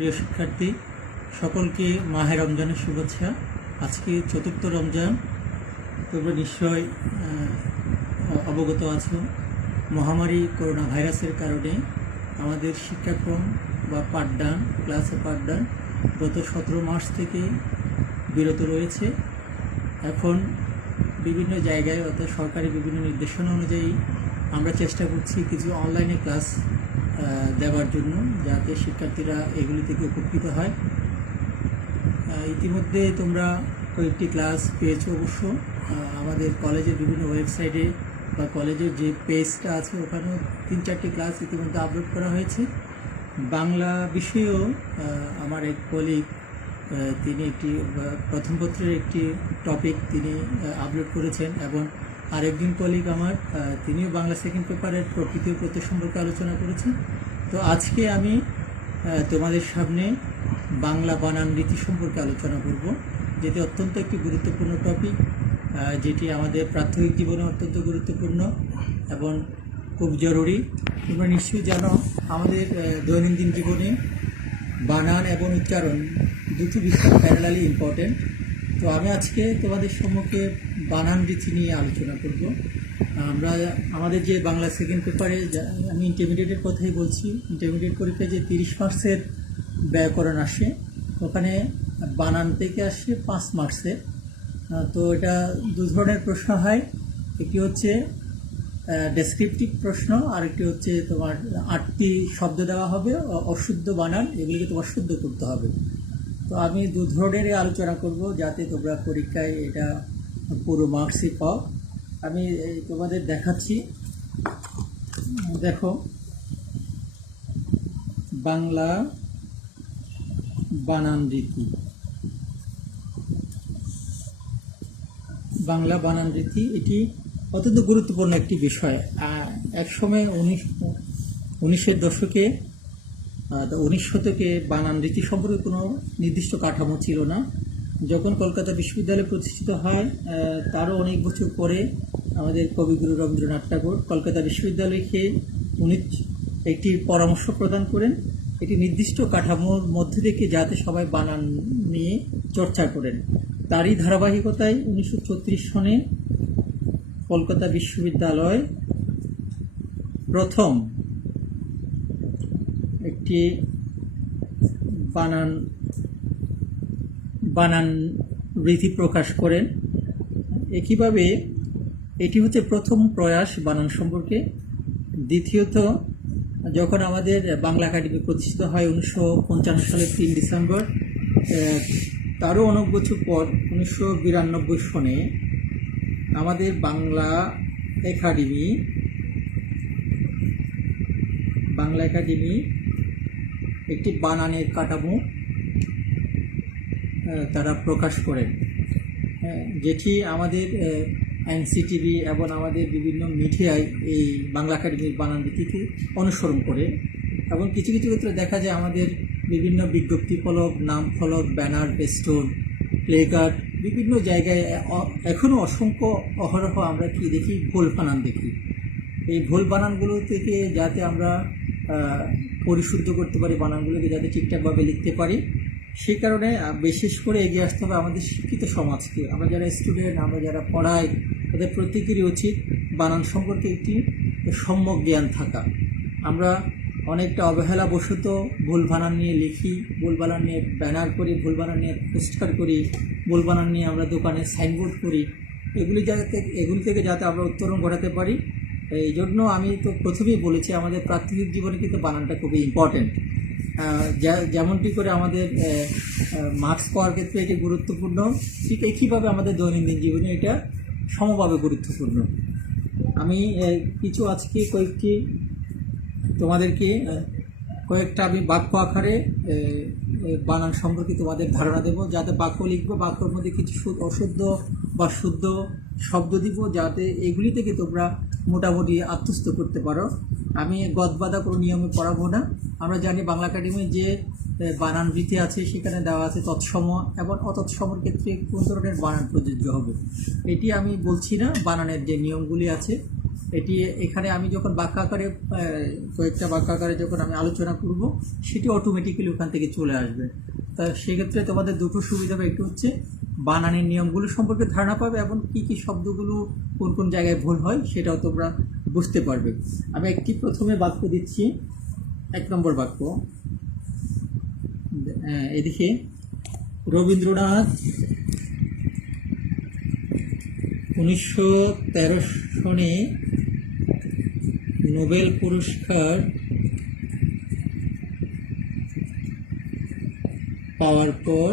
প্রিয় শিক্ষার্থী সকলকে মাহে রমজানের শুভেচ্ছা। আজকে চতুর্থ রমজান। তোমরা নিশ্চয় অবগত আছো, মহামারী করোনা ভাইরাসের কারণে আমাদের শিক্ষাক্রম বা পাঠদান, ক্লাসে পাঠদান গত 17 মার্চ থেকে বিরত রয়েছে। এখন বিভিন্ন জায়গায় অর্থাৎ সরকারি বিভিন্ন নির্দেশনা অনুযায়ী আমরা চেষ্টা করছি কিছু অনলাইনে ক্লাস দেওয়ার জন্য, যাতে শিক্ষার্থীরা এগুলি থেকে উপকৃত হয়। ইতিমধ্যে তোমরা কয়েকটি ক্লাস পেয়েছো অবশ্য। আমাদের কলেজের বিভিন্ন ওয়েবসাইটে বা কলেজের যে পেজটা আছে ওখানেও 3-4টি ক্লাস ইতিমধ্যে আপলোড করা হয়েছে। বাংলা বিষয়েও আমার এক কলিগ তিনি একটি প্রথম পত্রের একটি টপিক তিনি আপলোড করেছেন, এবং আরেকজন কলিগ আমার তিনিও বাংলা সেকেন্ড পেপারের প্রকৃতি ও প্রত্যয় সম্পর্কে আলোচনা করেছেন। তো আজকে আমি তোমাদের সামনে বাংলা বানান রীতি সম্পর্কে আলোচনা করব, যেটি অত্যন্ত একটি গুরুত্বপূর্ণ টপিক, যেটি আমাদের প্রাথমিক জীবনে অত্যন্ত গুরুত্বপূর্ণ এবং খুব জরুরি। তোমরা নিশ্চয়ই জানো, আমাদের দৈনন্দিন জীবনে বানান এবং উচ্চারণ দুটো বিষয় প্যারালালি ইম্পর্টেন্ট। তো আমি আজকে তোমাদের সম্মুখে বানান রীতি নিয়ে আলোচনা করব। আমরা আমাদের যে বাংলা সেকেন্ড পেপারে, আমি ইন্টারমিডিয়েটের কথাই বলছি, ইন্টারমিডিয়েট পরীক্ষায় যে 30 মার্কসের ব্যাকরণ আসে, ওখানে বানান থেকে আসে 5 মার্কসের। তো এটা দু ধরনের প্রশ্ন হয়, একটি হচ্ছে ডেসক্রিপটিভ প্রশ্ন, আর একটি হচ্ছে তোমার 8টি শব্দ দেওয়া হবে অশুদ্ধ বানান, এগুলিকে তোমার শুদ্ধ করতে হবে। তো আমি দু ধরনের আলোচনা করব, যাতে তোমরা পরীক্ষায় এটা পুরো মার্কসই পাও। আমি তোমাদের দেখাচ্ছি, দেখো বাংলা বানান রীতি। বাংলা বানান রীতি এটি অত্যন্ত গুরুত্বপূর্ণ একটি বিষয়। একসময় 1900-এর দশকে 19 শতকে বানান রীতি সম্পর্কে কোনো নির্দিষ্ট কাঠামো ছিল না। যখন কলকাতা বিশ্ববিদ্যালয় প্রতিষ্ঠিত হয়, তারও অনেক বছর পরে আমাদের কবিগুরু রবীন্দ্রনাথ ঠাকুর কলকাতা বিশ্ববিদ্যালয়কে উনি একটি পরামর্শ প্রদান করেন, একটি নির্দিষ্ট কাঠামোর মধ্যে থেকে যাতে সবাই বানান নিয়ে চর্চা করেন। তারই ধারাবাহিকতায় 1934 সনে কলকাতা বিশ্ববিদ্যালয় প্রথম একটি বানান রীতি প্রকাশ করেন। একইভাবে এটি হচ্ছে প্রথম প্রয়াস বানান সম্পর্কে। দ্বিতীয়ত, যখন আমাদের বাংলা একাডেমি প্রতিষ্ঠিত হয় 1955 সালের 3 ডিসেম্বর, তারও অনেক বছর পর 1992 সনে আমাদের বাংলা একাডেমি একটি বানানের কাঠামো তারা প্রকাশ করেন, যেটি আমাদের এনসিটিভি এবং আমাদের বিভিন্ন মিডিয়ায় এই বাংলা একাডেমির বানান রীতিকে অনুসরণ করে। এবং কিছু কিছু ক্ষেত্রে দেখা যায় আমাদের বিভিন্ন বিজ্ঞপ্তি ফলক, নাম ফলক, ব্যানার, ফেস্টুন, প্লেকার্ড, বিভিন্ন জায়গায় এখনও অসংখ্য অহরহ আমরা কি দেখি, ভুল বানান দেখি। এই ভুল বানানগুলো থেকে যাতে আমরা পরিশুদ্ধ করতে পারি, বানানগুলোকে যাতে ঠিকঠাকভাবে লিখতে পারি, সেই কারণে বিশেষ করে এগিয়ে আসতে হবে আমাদের শিক্ষিত সমাজকে। আমরা যারা স্টুডেন্ট, আমরা যারা পড়াই, তাদের প্রত্যেকেরই উচিত বানান সম্পর্কে একটি সম্যক জ্ঞান থাকা। আমরা অনেকটা অবহেলাবশত ভুল বানান নিয়ে লিখি, ভুল বানান নিয়ে ব্যানার করি, ভুল বানান নিয়ে পোস্টার করি, ভুল বানান নিয়ে আমরা দোকানে সাইনবোর্ড করি। এগুলি থেকে যাতে আমরা উত্তরণ ঘটাতে পারি, এই জন্য আমি তো প্রথমেই বলেছি আমাদের প্রাথমিক জীবনে কিন্তু বানানটা খুবই ইম্পর্টেন্ট। যেমনটি করে আমাদের মার্কস পাওয়ার ক্ষেত্রে এটি গুরুত্বপূর্ণ, ঠিক একইভাবে আমাদের দৈনন্দিন জীবনে এটা সমভাবে গুরুত্বপূর্ণ। আমি আজকে কয়েকটা আমি বাক্য আকারে বানান সম্পর্কে তোমাদের ধারণা দেব, যাতে বাক্য লিখবো, বাক্যের মধ্যে কিছু অশুদ্ধ বা শুদ্ধ শব্দ দিব, যাতে এগুলি থেকে তোমরা মোটামুটি আত্মস্থ করতে পারো। আমি গদবাধা কোনো নিয়মে পড়াবো না। আমরা জানি বাংলা একাডেমির যে বানান রীতি আছে সেখানে দেওয়া আছে তৎসম এবং অতৎসমের ক্ষেত্রে কোন ধরনের বানান প্রযোজ্য হবে, এটি আমি বলছি না। বানানের যে নিয়মগুলি আছে এটি এখানে আমি যখন বাক্য আকারে কয়েকটা বাক্য আকারে যখন আমি আলোচনা করব, সেটি অটোমেটিক্যালি ওখান থেকে চলে আসবে। তা সেক্ষেত্রে তোমাদের দুটো সুবিধা হবে, একটু হচ্ছে বানানের নিয়মগুলো সম্পর্কে ধারণা পাবে এবং কী কী শব্দগুলো কোন কোন জায়গায় ভুল হয় সেটাও তোমরা বুঝতে পারবে। আমি একটি প্রথমে বাক্য দিচ্ছি, 1 নম্বর বাক্য। এদিকে রবীন্দ্রনাথ 1913 সনে নোবেল পুরস্কার পাওয়ার পর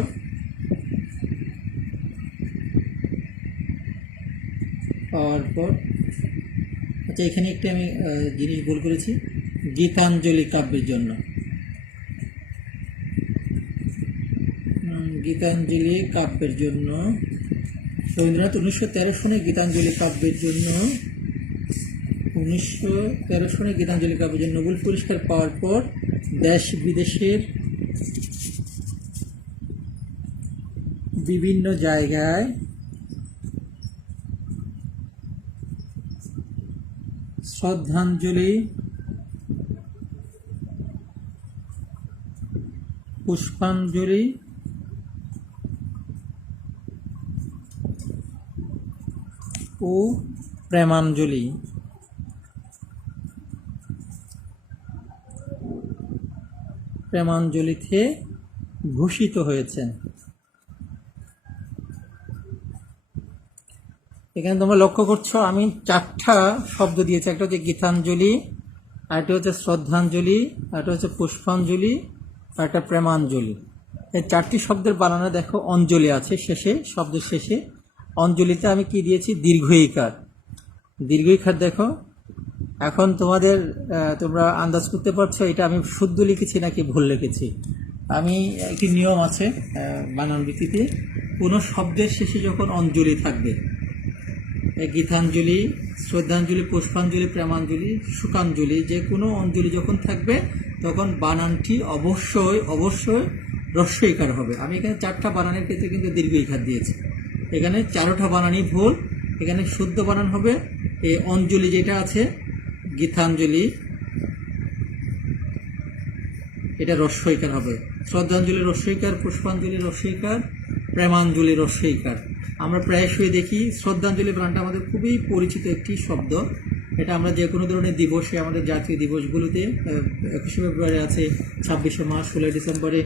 আচ্ছা, এখানে একটি আমি জিনিস ভুল করেছি, গীতাঞ্জলি কাব্যের জন্য। গীতাঞ্জলি কাব্যের জন্য রবীন্দ্রনাথ 1913 সনে গীতাঞ্জলি কাব্যের জন্য 1913 সনে গীতাঞ্জলি কাব্যের জন্য নোবেল পুরস্কার পাওয়ার পর দেশ বিদেশের বিভিন্ন জায়গায় শ্রদ্ধাঞ্জলি, পুষ্পাঞ্জলি ও প্রেমাঞ্জলিতে ভূষিত হয়েছেন। এখানে তোমরা লক্ষ্য করছো আমি 4টা শব্দ দিয়েছি, একটা হচ্ছে গীতাঞ্জলি, আরেকটা হচ্ছে শ্রদ্ধাঞ্জলি, আরেকটা হচ্ছে পুষ্পাঞ্জলি, আর একটা প্রেমাঞ্জলি। এই 4টি শব্দের বানানো দেখো অঞ্জলি আছে শেষে, শব্দের শেষে। অঞ্জলিতে আমি কি দিয়েছি? দীর্ঘইকার। দেখো এখন তোমরা আন্দাজ করতে পারছো এটা আমি শুদ্ধ লিখেছি নাকি ভুল লিখেছি। আমি একটি নিয়ম আছে বানান রীতিতে, কোনো শব্দের শেষে যখন অঞ্জলি থাকবে, গীতাঞ্জলি, শ্রদ্ধাঞ্জলি, পুষ্পাঞ্জলি, প্রেমাঞ্জলি, সুকাঞ্জলি, যে কোনো অঞ্জলি যখন থাকবে তখন বানানটি অবশ্যই রস্বইকার হবে। আমি এখানে 4টা বানানের ক্ষেত্রে কিন্তু দীর্ঘইকার দিয়েছি, এখানে 4টা বানানই ভুল। এখানে শুদ্ধ বানান হবে এই অঞ্জলি যেটা আছে, গীতাঞ্জলি, এটা রস্বইকার হবে। শ্রদ্ধাঞ্জলি রস্বইকার, পুষ্পাঞ্জলি রস্বইকার, প্রেমাঞ্জলি রস্বইকার। আমরা প্রায়শই দেখি শ্রদ্ধাঞ্জলি বানানটা আমাদের খুবই পরিচিত একটি শব্দ। এটা আমরা যে কোনো ধরনের দিবসে, আমাদের জাতীয় দিবসগুলোতে 21শে ফেব্রুয়ারি আছে, 26শে মার্চ, 16 ডিসেম্বরে,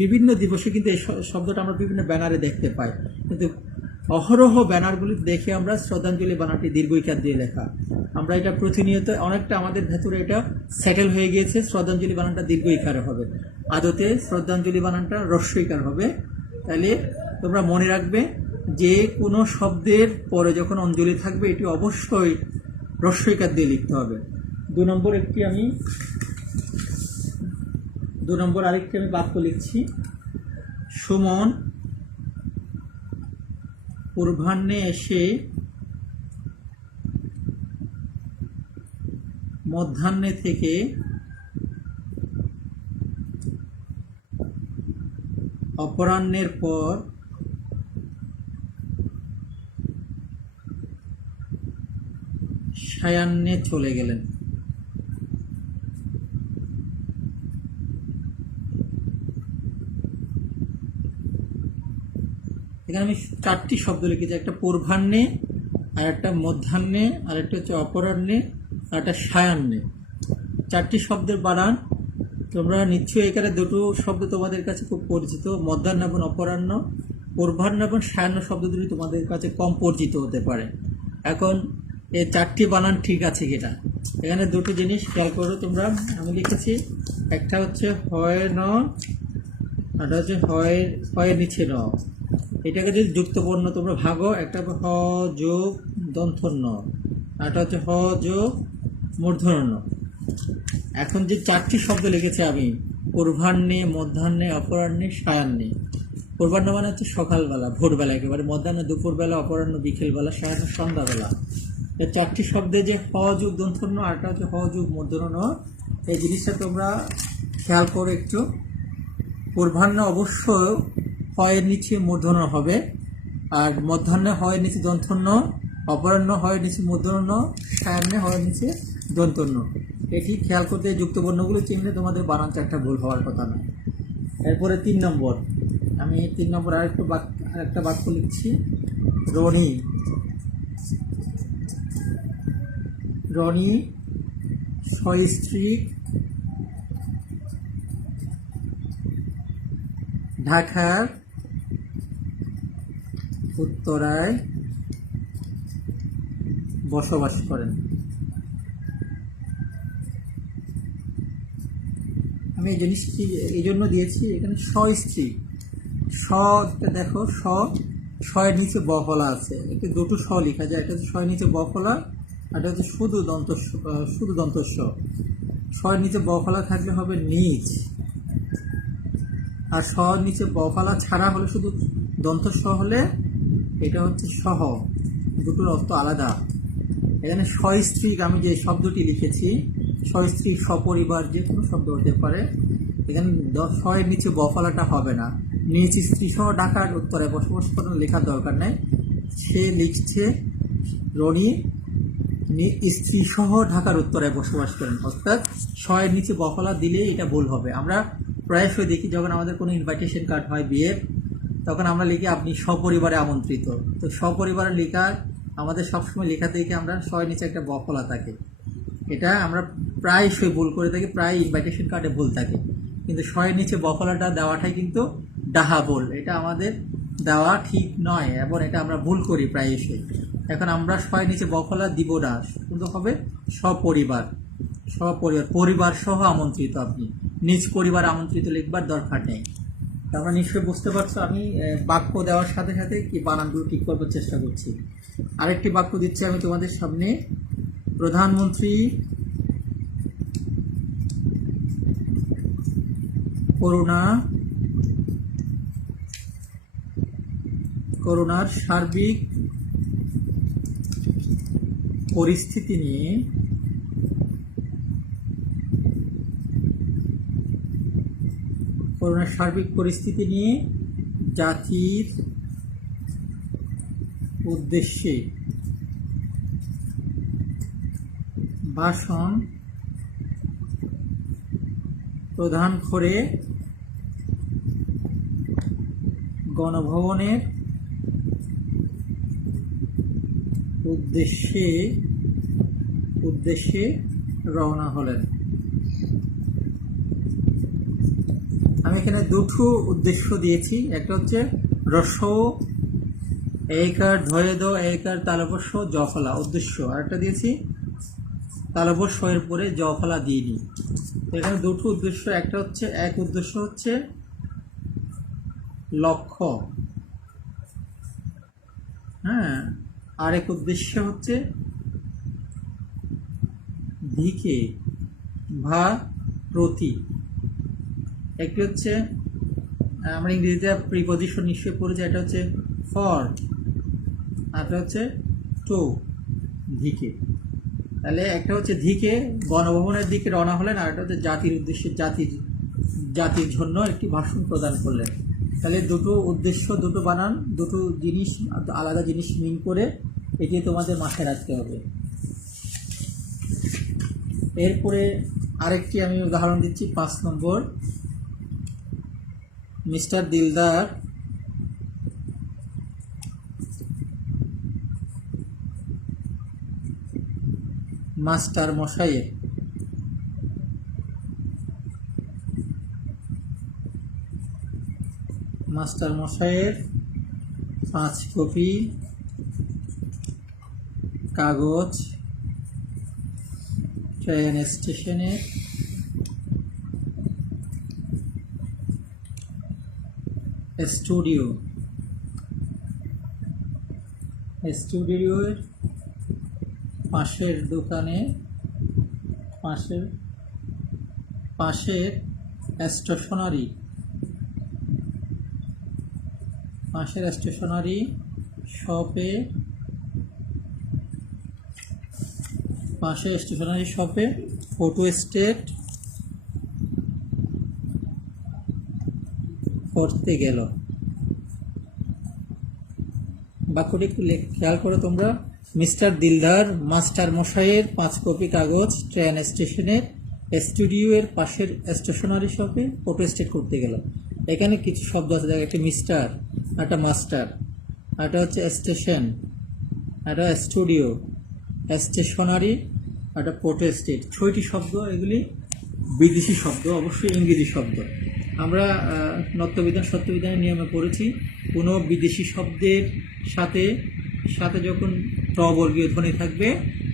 বিভিন্ন দিবসে কিন্তু এই শব্দটা আমরা বিভিন্ন ব্যানারে দেখতে পাই। কিন্তু অহরহ ব্যানারগুলি দেখে আমরা শ্রদ্ধাঞ্জলি বানানটি দীর্ঘইকার দিয়ে লেখা। আমরা এটা প্রতিনিয়ত অনেকটা আমাদের ভেতরে এটা সেটেল হয়ে গিয়েছে, শ্রদ্ধাঞ্জলি বানানটা দীর্ঘইকার হবে, আদতে শ্রদ্ধাঞ্জলি বানানটা রস্বইকার হবে। তাহলে তোমরা মনে রাখবে যে কোনো শব্দের পরে যখন অঞ্জলি থাকবে এটি অবশ্যই রস্বইকার দিয়ে লিখতে হবে। 2 নম্বর আরেকটি আমি বাক্য লিখছি। সুমন পূর্বাহ্নে এসে মধ্যাহ্নে থেকে অপরাহ্নের পর সায়াহ্নে চলে গেলেন। এখানে আমি 4টি শব্দ লিখেছি, একটা পূর্বাহ্নে, আর একটা মধ্যাহ্নে, আর একটা হচ্ছে অপরাহ্নে, আর একটা সায়াহ্নে। 4টি শব্দের বানান তোমরা নিশ্চয়ই, এখানে 2টো শব্দ তোমাদের কাছে খুব পরিচিত, মধ্যাহ্ন এবং অপরাহ্ন। পূর্বাহ্ন এবং সায়াহ্ন শব্দ দুটি তোমাদের কাছে কম পরিচিত হতে পারে। এখন এই 4টি বানান ঠিক আছে কিনা, এখানে 2টো জিনিস খেয়াল করো তোমরা। আমি লিখেছি, একটা হচ্ছে হয় ন, আর হচ্ছে হয়ের নিচে ন। এটাকে যদি যুক্তবর্ণ তোমরা ভাগো, একটা হ যোগ দন্থন্য, আরটা হচ্ছে হ যোগ মূর্ধন্য। এখন যে 4টি শব্দ লিখেছি আমি, পূর্বাহ্নে, মধ্যাহ্নে, অপরাহ্নে, সায়াহ্নে। পূর্বাহ্ন মানে হচ্ছে সকালবেলা, ভোরবেলা একেবারে, মধ্যাহ্ন দুপুরবেলা, অপরাহ্ন বিকেলবেলা, সায়াহ্ন সন্ধ্যাবেলা। এই 4টি শব্দে যে হ যোগ দন্থন্য, আরটা হচ্ছে হ যোগ মূর্ধন্য, এই জিনিসটা তোমরা খেয়াল করো একটু। পূর্বাহ্ন অবশ্যই হয়ের নিচে মূর্ধন্য হবে, আর মধ্যাহ্নে হয়ের নিচে দন্থন্য, অপরাহ্ন হয় নিচে মূর্ধন্য, সায়াহ্নে হয় নিচে দন্তন্য। এটি খেয়াল করতে যুক্ত বর্ণগুলো চিনলে তোমাদের বানান চারটা ভুল হওয়ার কথা না। এরপরে 3 নম্বর, আমি 3 নম্বর আরেকটা বাক্য লিখছি। রনি, রনি সস্ত্রীক ঢাকার উত্তরায় বসবাস করেন। আমি এই জিনিসটি এই জন্য দিয়েছি, এখানে সস্ত্রীক, স দেখো, এর নিচে ব ফলা আছে, একটু দুটো স লেখা যায়, একটা হচ্ছে স এর নিচে ব ফলা, আর এটা হচ্ছে শুধু দন্তস্ব। স এর নিচে ব ফলা থাকলে হবে নিচ, আর স এর নিচে ব ফলা ছাড়া হলে শুধু দন্তস্ব হলে এটা হচ্ছে সহ, দুটোর অর্থ আলাদা। এখানে সস্ত্রীক আমি যে শব্দটি লিখেছি, সস্ত্রীক, সপরিবার, যে কোনো শব্দ হতে পারে। এখানে স এর নিচে ব ফলাটা হবে না, নিজ স্ত্রী সহ ঢাকার উত্তরে বসবাস করেন লেখার দরকার নেই। সে লিখছে রনি স্ত্রী সহ ঢাকার উত্তরে বসবাস করেন, অর্থাৎ স এর নিচে ব ফলা দিলেই এটা ভুল হবে। আমরা প্রায়শই দেখি যখন আমাদের কোনো ইনভাইটেশন কার্ড হয় বিয়ের, তখন আমরা লিখি আপনি সপরিবারে আমন্ত্রিত। তো সপরিবারে লেখা আমাদের সবসময় লেখা থেকে আমরা স এর নিচে একটা ব ফলা থাকে, এটা আমরা প্রায়শই ভুল করে থাকি, প্রায় ইনভাইটেশন কার্ডে ভুল থাকে। কিন্তু স এর নিচে ব ফলাটা দেওয়াটাই কিন্তু ডাহা ভুল, এটা আমাদের দেওয়া ঠিক নয় এবং এটা আমরা ভুল করি প্রায়শই। এখন আমরা স এর নিচে ব ফলা দিব না, কিন্তু হবে সপরিবার, পরিবার সহ আমন্ত্রিত। আপনি নিজ পরিবার আমন্ত্রিত লিখবার দরকার নেই। তোমরা নিশ্চয়ই বুঝতে পারছো আমি বাক্য দেওয়ার সাথে সাথে কি বানানগুলো ঠিক করবার চেষ্টা করছি। আরেকটি বাক্য দিচ্ছি আমি তোমাদের সামনে। প্রধানমন্ত্রী করোনার সার্বিক পরিস্থিতি নিয়ে জাতির উদ্দেশ্যে ভাষণ প্রদান করে গণভবনের উদ্দেশ্যে রওনা হলেন। আমি এখানে দুটো উদ্দেশ্য দিয়েছি, একটা হচ্ছে রস্ব এইকার ধয়ে দ এইকার তালবস্য জফলা উদ্দেশ্য, আর একটা দিয়েছি তালবস্য এর পরে জফলা দিইনি। এখানে দুটো উদ্দেশ্য, একটা হচ্ছে এক উদ্দেশ্য হচ্ছে লক্ষ্য, হ্যাঁ, আরেক উদ্দেশ্য হচ্ছে দিকে বা প্রতি। একটি হচ্ছে আমরা ইংরেজিতে প্রিপজিশন নিশ্চয়ই পড়েছি, এটা হচ্ছে ফর, আর হচ্ছে টু, দিকে। তাহলে একটা হচ্ছে দিকে, গণভবনের দিকে রওনা হলেন, আর একটা হচ্ছে জাতির উদ্দেশ্যে, জাতির জন্য একটি ভাষণ প্রদান করলেন। তাহলে দুটো উদ্দেশ্য, দুটো বানান, দুটো জিনিস, আলাদা জিনিস মিন করে এটি তোমাদের মাথায় রাখতে হবে। এরপরে আরেকটি আমি উদাহরণ দিচ্ছি, 5 নম্বর। মিস্টার দিলদার মাস্টার মশাইয়ের মাস্টার মশাইয়ের 5 কপি কাগজ ট্রেন স্টেশনে স্টুডিওর পাশের দোকানে পাশের স্টেশনারি শপে ফটোস্টেট করতে গেল। বাক্যটি একটু খেয়াল করো তোমরা। মিস্টার দিলদার মাস্টার মশাইয়ের 5 কপি কাগজ ট্রেন স্টেশনের স্টুডিওর পাশের স্টেশনারি শপে ফটোস্টেট করতে গেল। এখানে কিছু শব্দ আছে, দেখ, একটা মিস্টার, একটা মাস্টার, একটা হচ্ছে স্টেশন, একটা স্টুডিও, স্টেশনারি, একটা ফটোস্টেট। 6টি শব্দ, এগুলি বিদেশি শব্দ, অবশ্যই ইংরেজি শব্দ। আমরা নত্যবিধান সত্যবিধানের নিয়মে পড়েছি, কোনো বিদেশি শব্দের সাথে সাথে যখন বর্গীয় ধ্বনি থাকবে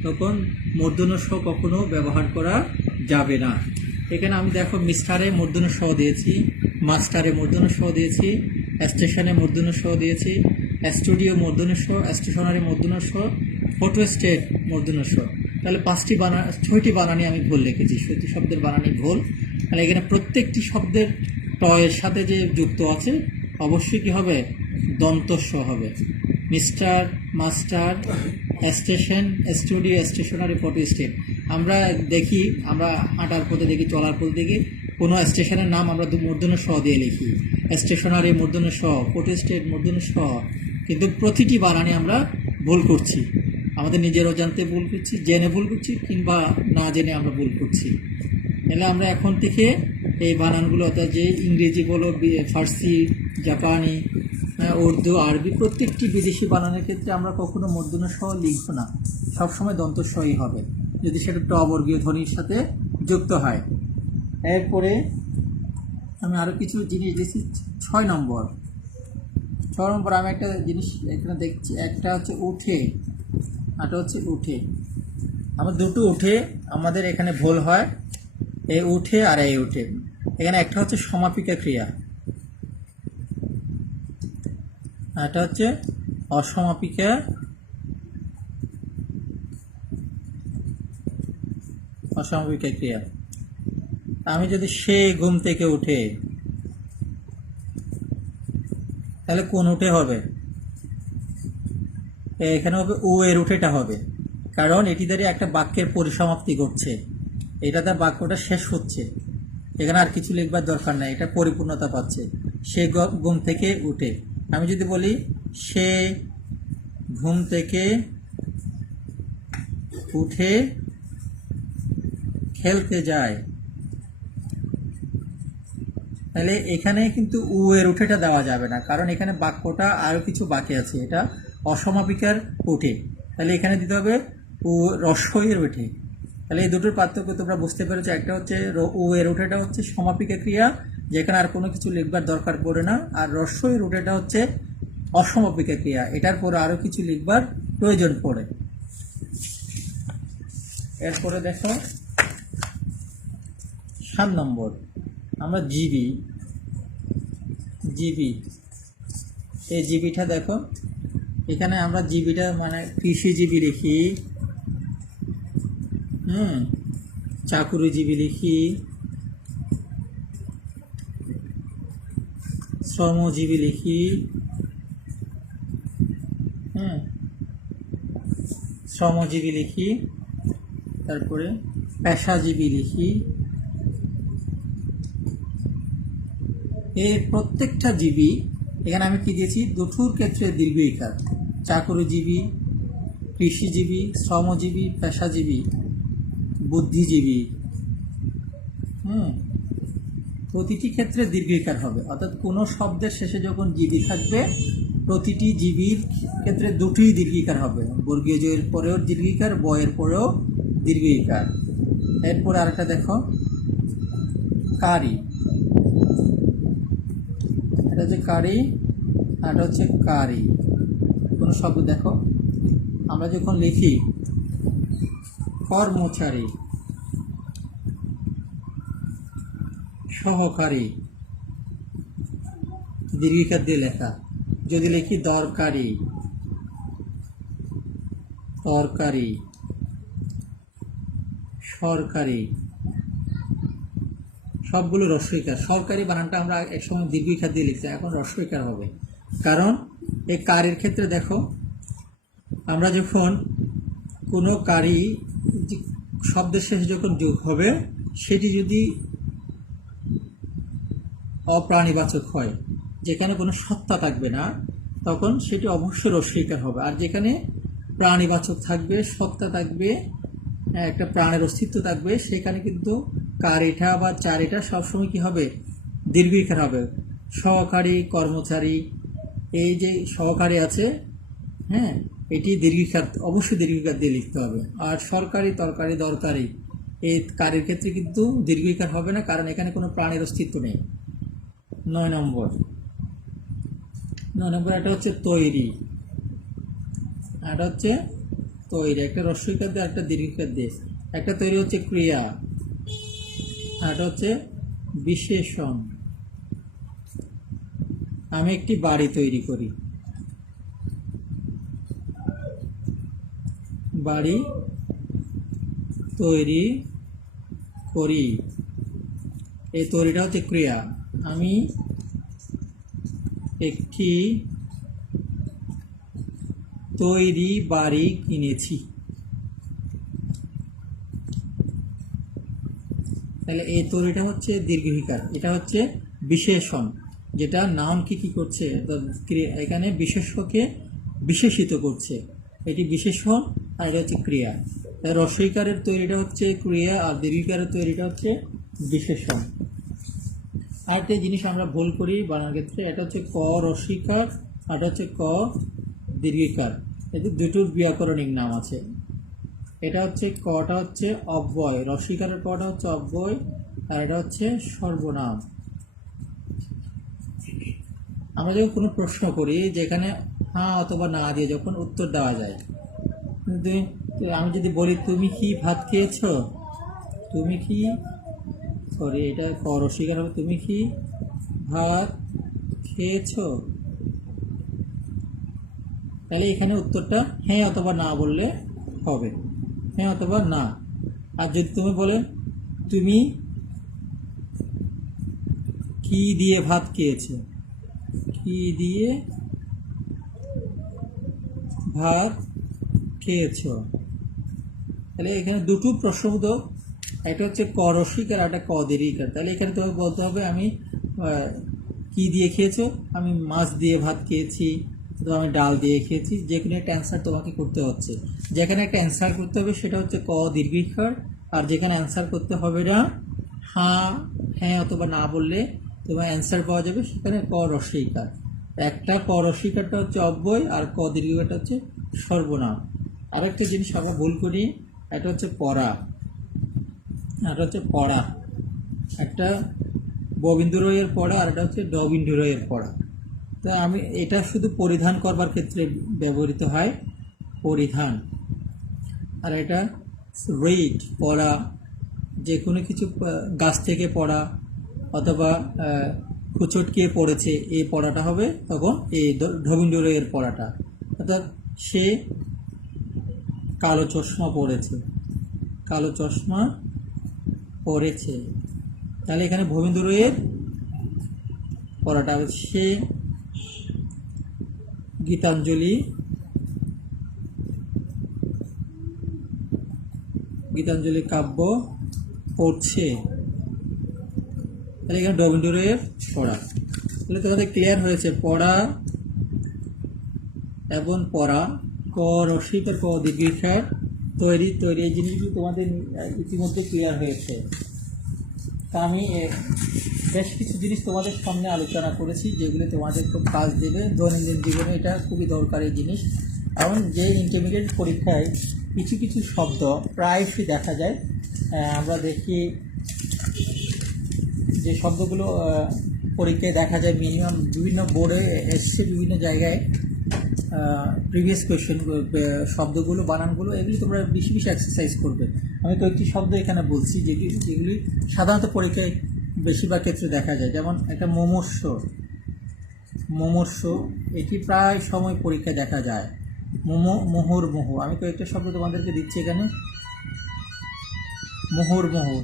তখন মূর্ধন্য ষ কখনো ব্যবহার করা যাবে না। এখানে আমি দেখো মিস্টারে মূর্ধন্য ষ দিয়েছি, মাস্টারে মূর্ধন্য ষ দিয়েছি, স্টেশনে মূর্ধন্য ষ দিয়েছি, স্টুডিও মূর্ধন্য ষ, স্টেশনারি মূর্ধন্য ষ, ফটোস্টেট মূর্ধন্য ষ। তাহলে 6টি বানানি আমি ভুল লিখেছি, 6টি শব্দের বানানি ভুল। তাহলে এখানে প্রত্যেকটি শব্দের ট এর সাথে যে যুক্ত আছে অবশ্যই কি হবে, দন্তস্ব হবে। Mister, master, station, studio, stationery, photostat. আমরা দেখি, আমরা হাঁটার পথে দেখি, চলার পথে দেখি, কোনো স্টেশনের নাম আমরা মূর্ধন্য স দিয়ে লিখি, স্টেশনারি মূর্ধন্য স, ফটোস্টেট মূর্ধন্য স, কিন্তু প্রতিটি বানানে আমরা ভুল করছি। আমাদের নিজের অজান্তে ভুল করছি, জেনে ভুল করছি, কিংবা না জেনে আমরা ভুল করছি। তাহলে আমরা এখন থেকে এই বানানগুলো, অর্থাৎ যে ইংরেজি বলো, ফার্সি, জাপানি, উর্দু, আরবি, প্রত্যেকটি বিদেশি বানানের ক্ষেত্রে আমরা কখনো মূর্ধন্য স লিখব না, সবসময় দন্ত সই হবে যদি সেটা ট বর্গীয় ধ্বনির সাথে যুক্ত হয়। এরপরে আমি আরও কিছু জিনিস দিচ্ছি। 6 নম্বর আমি একটা জিনিস এখানে দেখছি, একটা হচ্ছে উঠে, আরটা হচ্ছে উঠে। আমার দুটো উঠে আমাদের এখানে ভুল হয়, এই উঠে আর এই উঠে। এখানে একটা হচ্ছে সমাপিকা ক্রিয়া, এটা হচ্ছে অসমাপিকা ক্রিয়া। আমি যদি সে ঘুম থেকে উঠে, তাহলে কোন উঠে হবে? এখানে হবে ও এর উঠেটা হবে, কারণ এটি দ্বারা একটা বাক্যের পরিসমাপ্তি ঘটছে, এটা তার বাক্যটা শেষ হচ্ছে, এখানে আর কিছু লিখবার দরকার নাই, এটা পরিপূর্ণতা পাচ্ছে। সে ঘুম থেকে উঠে। আমি যদি বলি সে ঘুম থেকে উঠে খেলতে যায়, তাহলে এখানে কিন্তু উ এর উঠেটা দেওয়া যাবে না, কারণ এখানে বাক্যটা আরও কিছু বাকি আছে, এটা অসমাপিকার উঠে। তাহলে এখানে দিতে হবে উ রস্বইয়ের উঠে। তাহলে এই দুটোর পার্থক্য তোমরা বুঝতে পেরেছো। একটা হচ্ছে উ এর উঠেটা হচ্ছে সমাপিকা ক্রিয়া, যেখানে আর কোনো কিছু লিখবার দরকার পড়ে না, আর রস্বইয়ের উঠেটা হচ্ছে অসমাপিকা ক্রিয়া, এটার পরে আরও কিছু লিখবার প্রয়োজন পড়ে। এরপরে দেখো 7 নম্বর, আমরা জিবি, এই জিবিটা দেখো, এখানে আমরা জিবিটা মানে কৃষিজীবী লিখি, চাকুরিজীবী লিখি, শ্রমজীবী লিখি, শ্রমজীবী লিখি, তারপরে পেশাজীবী লিখি। এর প্রত্যেকটা জীবী, এখানে আমি কি দিয়েছি, দুটোর ক্ষেত্রে দীর্ঘ ইকার, চাকরিজীবী, কৃষিজীবী, শ্রমজীবী, পেশাজীবী, বুদ্ধিজীবী, প্রতিটি ক্ষেত্রে দীর্ঘ ইকার হবে। অর্থাৎ কোনো শব্দের শেষে যখন জীবী থাকবে, প্রতিটি জীবীর ক্ষেত্রে দুটোই দীর্ঘ ইকার হবে, বর্গীয় জয়ের পরেও দীর্ঘ ইকার, বয়ের পরেও দীর্ঘ ইকার। এরপরে আরেকটা দেখো, কারি, এটা হচ্ছে কারি, আর এটা হচ্ছে কারি। কোনো শব্দ দেখো, আমরা যখন লিখি কর্মচারী, সহকারী, দীর্ঘিকার দিয়ে লেখা। যদি লিখি দরকারি, তরকারি, সরকারি, সবগুলো রস্বইকার। সরকারি বানানটা আমরা একসময় দীর্ঘিকার দিয়ে লিখছি, এখন রস্বইকার হবে, কারণ এই কারির ক্ষেত্রে দেখো, আমরা যখন কোনো কারি শব্দের শেষে যখন যোগ হবে, সেটি যদি অপ্রাণীবাচক হয়, যেখানে কোনো সত্তা থাকবে না, তখন সেটি অবশ্যই রস্বইকার হবে। আর যেখানে প্রাণীবাচক থাকবে, সত্তা থাকবে, একটা প্রাণের অস্তিত্ব থাকবে, সেখানে কিন্তু কারিটা বা চারিটা সবসময় কি হবে, দীর্ঘিকার হবে। সহকারী, কর্মচারী, এই যে সহকারী আছে, হ্যাঁ, এটি দীর্ঘিকার, অবশ্যই দীর্ঘিকার দিয়ে লিখতে হবে। আর সরকারি, তরকারি, দরকারি, এই কারির ক্ষেত্রে কিন্তু দীর্ঘিকার হবে না, কারণ এখানে কোনো প্রাণের অস্তিত্ব নেই। 9 নম্বর, এটা হচ্ছে তৈরি, এটা হচ্ছে তৈরি, একটা রস্বইকার দিয়ে একটা দীর্ঘিকার দিয়ে। একটা তৈরি হচ্ছে ক্রিয়া, এটা হচ্ছে বিশেষণ। আমি একটি বাড়ি তৈরি করি, বাড়ি তৈরি করি, এই তৈরিটা হচ্ছে ক্রিয়া। আমি একটি তৈরি বাড়ি কিনেছি, তাহলে এই তৈরিটা হচ্ছে দীর্ঘিকার, এটা হচ্ছে বিশেষণ, যেটা নাউন কি করছে, এখানে বিশেষ্যকে বিশেষিত করছে, এটি বিশেষণ আর এটা হচ্ছে ক্রিয়া। তাই রস্বইকারের তৈরিটা হচ্ছে ক্রিয়া আর দীর্ঘিকারের তৈরিটা হচ্ছে বিশেষণ। আরেকটা জিনিস আমরা ভুল করি বানানোর ক্ষেত্রে, এটা হচ্ছে ক রস্বইকার আর এটা হচ্ছে ক দীর্ঘিকার, এতে দুটোর ব্যাকরণিক নাম আছে। এটা হচ্ছে কটা হচ্ছে অব্যয়, রস্বইকারের কটা হচ্ছে অব্যয় আর এটা হচ্ছে সর্বনাম। আমরা যখন কোনো প্রশ্ন করি যেখানে হ্যাঁ অথবা না দিয়ে যখন উত্তর দেওয়া যায়, কিন্তু আমি যদি বলি তুমি কি ভাত খেয়েছো, তুমি কি, সরি এটা ক রস্বইকার হবে, তুমি কি ভাত খেয়েছো, তাহলে এখানে উত্তরটা হ্যাঁ অথবা না বললে হবে, হ্যাঁ অথবা না। আর যদি তুমি বলে তুমি কি দিয়ে ভাত খেয়েছো, কি দিয়ে ভাত খেয়েছো, তাহলে এখানে দুটো প্রশ্নবোধক, একটা হচ্ছে ক রস্বইকার আর একটা ক দীর্ঘিকার। তাহলে এখানে তোমাকে বলতে হবে আমি কি দিয়ে খেয়েছো, আমি মাছ দিয়ে ভাত খেয়েছি, তো আমি ডাল দিয়ে খেয়েছি, যে কোনো একটা অ্যান্সার তোমাকে করতে হচ্ছে। যেখানে একটা অ্যান্সার করতে হবে সেটা হচ্ছে ক দীর্ঘিকার, আর যেখানে অ্যান্সার করতে হবে না, হ্যাঁ অথবা না বললে তোমার অ্যান্সার পাওয়া যাবে, সেখানে ক রস্বইকার। একটা ক রস্বইকারটা হচ্ছে অব্যয় আর ক দীর্ঘিকারটা হচ্ছে সর্বনাম। আরেকটা জিনিস আমরা ভুল করি, এটা হচ্ছে পড়া, এটা হচ্ছে পড়া, একটা ববিন্দুরয়ের পড়া আর এটা হচ্ছে ডবিন্দুরয়ের পড়া। তো আমি এটা শুধু পরিধান করবার ক্ষেত্রে ব্যবহৃত হয়, পরিধান। আর এটা রিড, পড়া, যে কোনো কিছু গাছ থেকে পড়া অথবা কুচটকিয়ে পড়েছে, এই পড়াটা হবে তখন এই ডবিন্দুরয়ের পড়াটা। অর্থাৎ সে কালো চশমা পড়েছে, কালো চশমা পড়েছে, তাহলে এখানে ভবীন্দ্রের পড়াটা, সে গীতাঞ্জলি কাব্য পড়ছে, তাহলে এখানে রবীন্দ্রের পড়া। তাহলে তোমাদের ক্লিয়ার হয়েছে পড়া এবং পড়া, ক রস্বইকার ক দীর্ঘিকার, তৈরি, এই জিনিসগুলো তোমাদের ইতিমধ্যে ক্লিয়ার হয়েছে। তা আমি বেশ কিছু জিনিস তোমাদের সামনে আলোচনা করেছি যেগুলো তোমাদের খুব কাজ দেবে দৈনন্দিন জীবনে, এটা খুবই দরকারি জিনিস। এবং যে ইন্টারমিডিয়েট পরীক্ষায় কিছু কিছু শব্দ প্রায়শই দেখা যায়, আমরা দেখি যে শব্দগুলো পরীক্ষায় দেখা যায়, মিনিমাম বিভিন্ন বোর্ডে এসছে, বিভিন্ন জায়গায় প্রিভিয়াস কোয়েশ্চেন শব্দগুলো, বানানগুলো, এগুলি তোমরা বেশি বেশি এক্সারসাইজ করবে। আমি কয়েকটি শব্দ এখানে বলছি যেগুলি সাধারণত পরীক্ষায় বেশিরভাগ ক্ষেত্রে দেখা যায়। যেমন একটা মোমর্ষ, এটি প্রায় সময় পরীক্ষায় দেখা যায়। মুহুর্মুহু, আমি কয়েকটা শব্দ তোমাদেরকে দিচ্ছি এখানে। মুহুর্মুহু,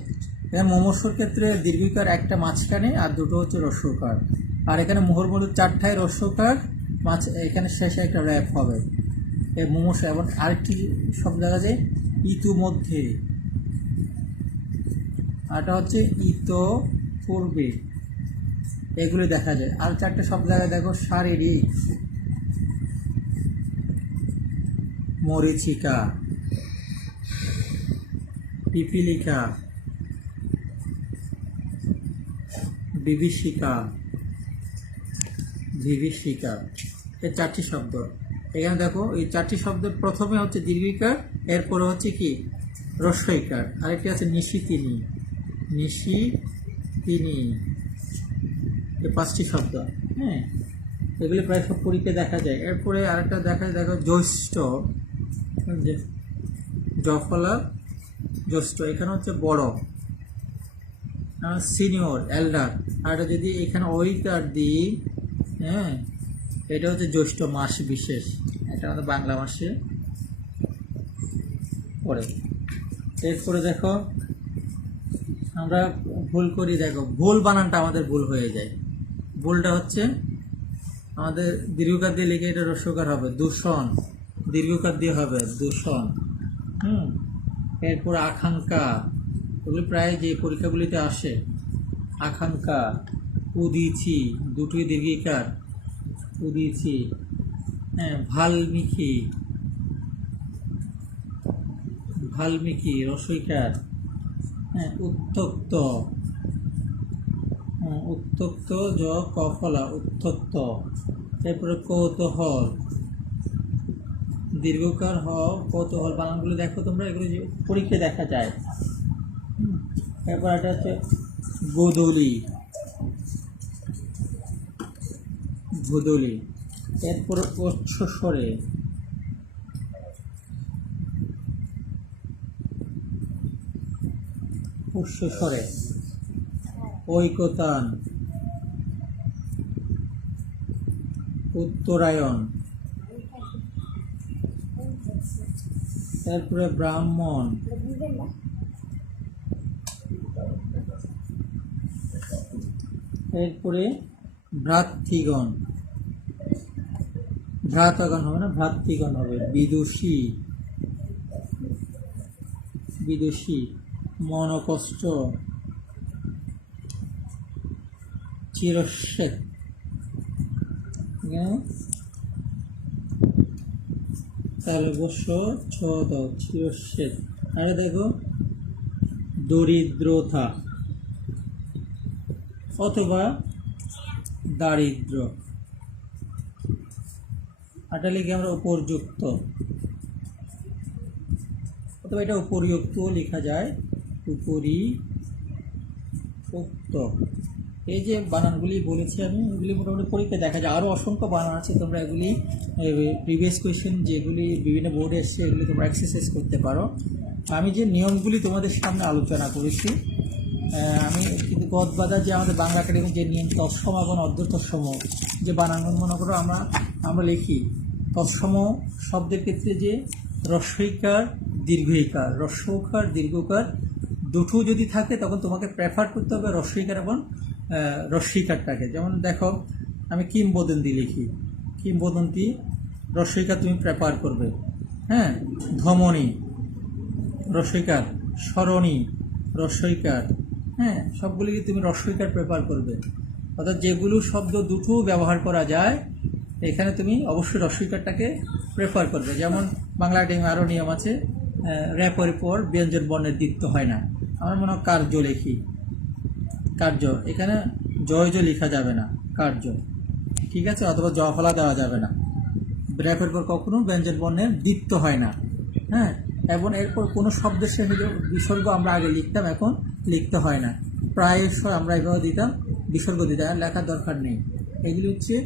এখানে মোমর্ষর ক্ষেত্রে দীর্ঘিকার একটা মাঝখানে আর দুটো হচ্ছে রস্বইকার, আর এখানে মুহুর্মুহুর চারটায় রস্বইকার, এখানে শেষে একটা র্যাপ হবে এই মোমর্ষ। এবং আরেকটি শব্দ দেখা যায় ইতিমধ্যে, আরটা হচ্ছে ইতপূর্বে, এগুলো দেখা যায়। আর চারটে শব্দ দেখা দেখো, শারীরিক, মরীচিকা, পিপীলিকা, বিভীষিকা, বিভীষিকা। এই 4টি শব্দ। এখানে দেখো এই 4টি শব্দের প্রথমে হচ্ছে দীর্ঘিকার, এরপরে হচ্ছে কি হ্রস্বইকার। আরেকটি আছে নিশিতিনি, নিশিতিনি। এই 5টি শব্দ। হ্যাঁ, এগুলি প্রায় সব পরীক্ষায় দেখা যায়। এরপরে আরেকটা দেখা যায়, দেখো জ্যৈষ্ঠ, জফলা জ্যৈষ্ঠ, এখানে হচ্ছে বড়, সিনিয়র এল্ডার। আর এটা যদি এখানে ওইকার দিই, হ্যাঁ, এটা হচ্ছে জ্যৈষ্ঠ মাস বিশেষ, এটা আমাদের বাংলা মাসে পড়ে। এরপরে দেখো আমরা ভুল করি, দেখো ভুল বানানটা আমাদের ভুল হয়ে যায়। ভুলটা হচ্ছে আমাদের দীর্ঘকার দিয়ে লিখে এটা হ্রস্বকার হবে দূষণ, দীর্ঘকার দিয়ে হবে দূষণ। এরপর আকাঙ্ক্ষা, এগুলি প্রায় যে পরীক্ষাগুলিতে আসে। আকাঙ্ক্ষা, উদীচি, দুটোই দীর্ঘিকার, উদীচি। হ্যাঁ, ভালমিকি, ভালমিকি হ্রস্বইকার। হ্যাঁ, উত্তপ্ত, উত্তপ্ত, জ কফলা, উত্তপ্ত। এরপরে কৌতূহল, দীর্ঘকার হ, কৌতূহল। বানানগুলো দেখো তোমরা, এগুলো যে পরীক্ষায় দেখা যায়। এরপর এটা হচ্ছে গোধূলি, গোধূলি। এরপরে উচ্চস্বরে, উচ্চস্বরে, ঐকতান, উত্তরায়ণ। এরপরে ব্রাহ্মণ, এরপরে ভ্রাতৃগণ, ভ্রাতাগণ হবে না, ভ্রাতৃগণ হবে। বিদুষী, বিদুষী। মনকষ্ট, চিরস্বেত, তাহলে অবশ্য ছদ, চিরস্বেত। আরে দেখো দরিদ্রতা অথবা দারিদ্র, এটা লিখে আমরা উপর্যুক্ত, অথবা এটা উপরিউক্ত লেখা যায়, উপরিউক্ত। এই যে বানানগুলি বলেছি আমি, এগুলি মোটামুটি পরীক্ষায় দেখা যায়। আরও অসংখ্য বানান আছে, তোমরা এগুলি প্রিভিয়াস কোয়েশ্চেন যেগুলি বিভিন্ন বোর্ডে এসছে এগুলি তোমরা এক্সারসাইজ করতে পারো। আমি যে নিয়মগুলি তোমাদের সামনে আলোচনা করেছি, আমি কিন্তু গদবাধা যে আমাদের বাংলা একাডেমির যে নিয়ম তৎসম এবং অর্ধতৎসম যে বানান, মনে করো আমরা লিখি তৎসম শব্দের ক্ষেত্রে যে হ্রস্বইকার দীর্ঘইকার, হ্রস্বকার দীর্ঘকার দুটো যদি থাকে তখন তোমাকে প্রেফার করতে হবে হ্রস্বইকার এবং হ্রস্বইকারটাকে। যেমন দেখো আমি কিংবদন্তি লিখি, কিংবদন্তি হ্রস্বইকার তুমি প্রেফার করবে। হ্যাঁ, ধমনী হ্রস্বইকার, সরণী হ্রস্বইকার। হ্যাঁ, সবগুলিকে তুমি হ্রস্বইকার প্রেফার করবে। অর্থাৎ যেগুলো শব্দ দুটো ব্যবহার করা যায় এখানে তুমি অবশ্যই হ্রস্বইকারটাকে প্রেফার করবে। যেমন বাংলা একাডেমি আরও নিয়ম আছে, র্যাপের পর ব্যঞ্জন বর্ণের দ্বিত্ব হয় না। আমার মনে হয় কার্য লিখি, কার্য, এখানে জয় লেখা যাবে না, কার্য, ঠিক আছে, অথবা জফলা দেওয়া যাবে না। র্যাপের পর কখনো ব্যঞ্জন বর্ণের দ্বিত্ব হয় না। হ্যাঁ, এবং এরপর কোনো শব্দের শেষে বিসর্গ আমরা আগে লিখতাম, এখন লিখতে হয় না। প্রায়শই আমরা এভাবে দিতাম, বিসর্গ দিতাম, আর লেখার দরকার নেই। এগুলি হচ্ছে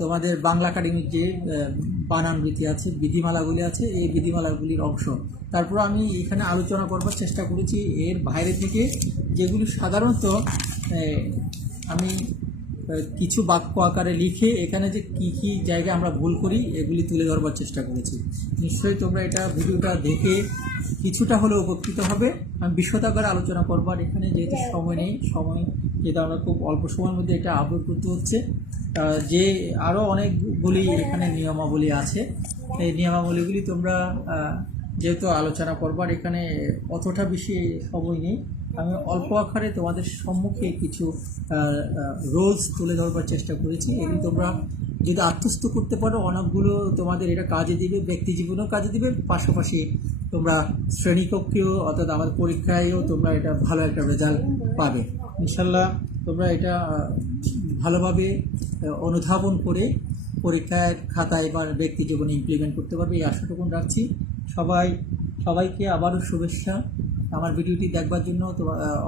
তোমাদের বাংলা একাডেমির যে বানান রীতি আছে, বিধিমালাগুলি আছে, এই বিধিমালাগুলির অংশ। তারপর আমি এখানে আলোচনা করবার চেষ্টা করেছি এর বাইরে থেকে, যেগুলি সাধারণত আমি কিছু বাক্য আকারে লিখে এখানে যে কী জায়গায় আমরা ভুল করি এগুলি তুলে ধরবার চেষ্টা করেছি। নিশ্চয়ই তোমরা এটা ভিডিওটা দেখে কিছুটা হলেও উপকৃত হবে। আমি বিশদাকারে আলোচনা করবার এখানে যেহেতু সময় নেই, যেহেতু আমরা খুব অল্প সময়ের মধ্যে এটা আপলোড করতে হচ্ছে, যে আরও অনেকগুলি এখানে নিয়মাবলী আছে, এই নিয়মাবলীগুলি তোমরা যেহেতু আলোচনা করবার এখানে অতটা বেশি সময় নেই, আমি অল্প আকারে তোমাদের সম্মুখে কিছু রোলস তুলে ধরবার চেষ্টা করেছি। এগুলো তোমরা যদি আত্মস্থ করতে পারো, অনেকগুলো তোমাদের এটা কাজে দিবে, ব্যক্তি জীবনেও কাজে দিবে, পাশাপাশি তোমরা শ্রেণীকক্ষেও অর্থাৎ আমার পরীক্ষায়ও তোমরা এটা ভালো একটা রেজাল্ট পাবে ইনশাল্লাহ। তোমরা এটা ভালোভাবে অনুধাবন করে পরীক্ষার খাতায় বা ব্যক্তি জীবনে ইমপ্লিমেন্ট করতে পারবে, এই আশাটুকু রাখছি। সবাইকে আবারও শুভেচ্ছা। আমার ভিডিওটি দেখবার জন্য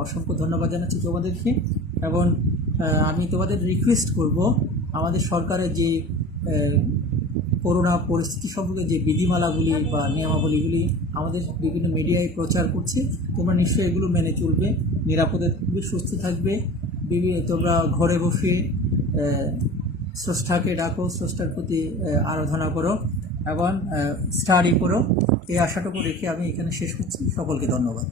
অসংখ্য ধন্যবাদ জানাচ্ছি তোমাদেরকে। এবং আমি তোমাদের রিকোয়েস্ট করব, আমাদের সরকারের যে করোনা পরিস্থিতি সম্পর্কে যে বিধিমালাগুলি বা নিয়মাবলীগুলি আমাদের বিভিন্ন মিডিয়ায় প্রচার করছে, তোমরা নিশ্চয়ই এগুলো মেনে চলবে, নিরাপদে থাকবে, সুস্থ থাকবে। তোমরা ঘরে বসে স্রষ্টাকে ডাকো, স্রষ্টার প্রতি আরাধনা করো এবং স্টাডি করো, এই আশাটুকু রেখে আমি এখানে শেষ করছি। সকলকে ধন্যবাদ।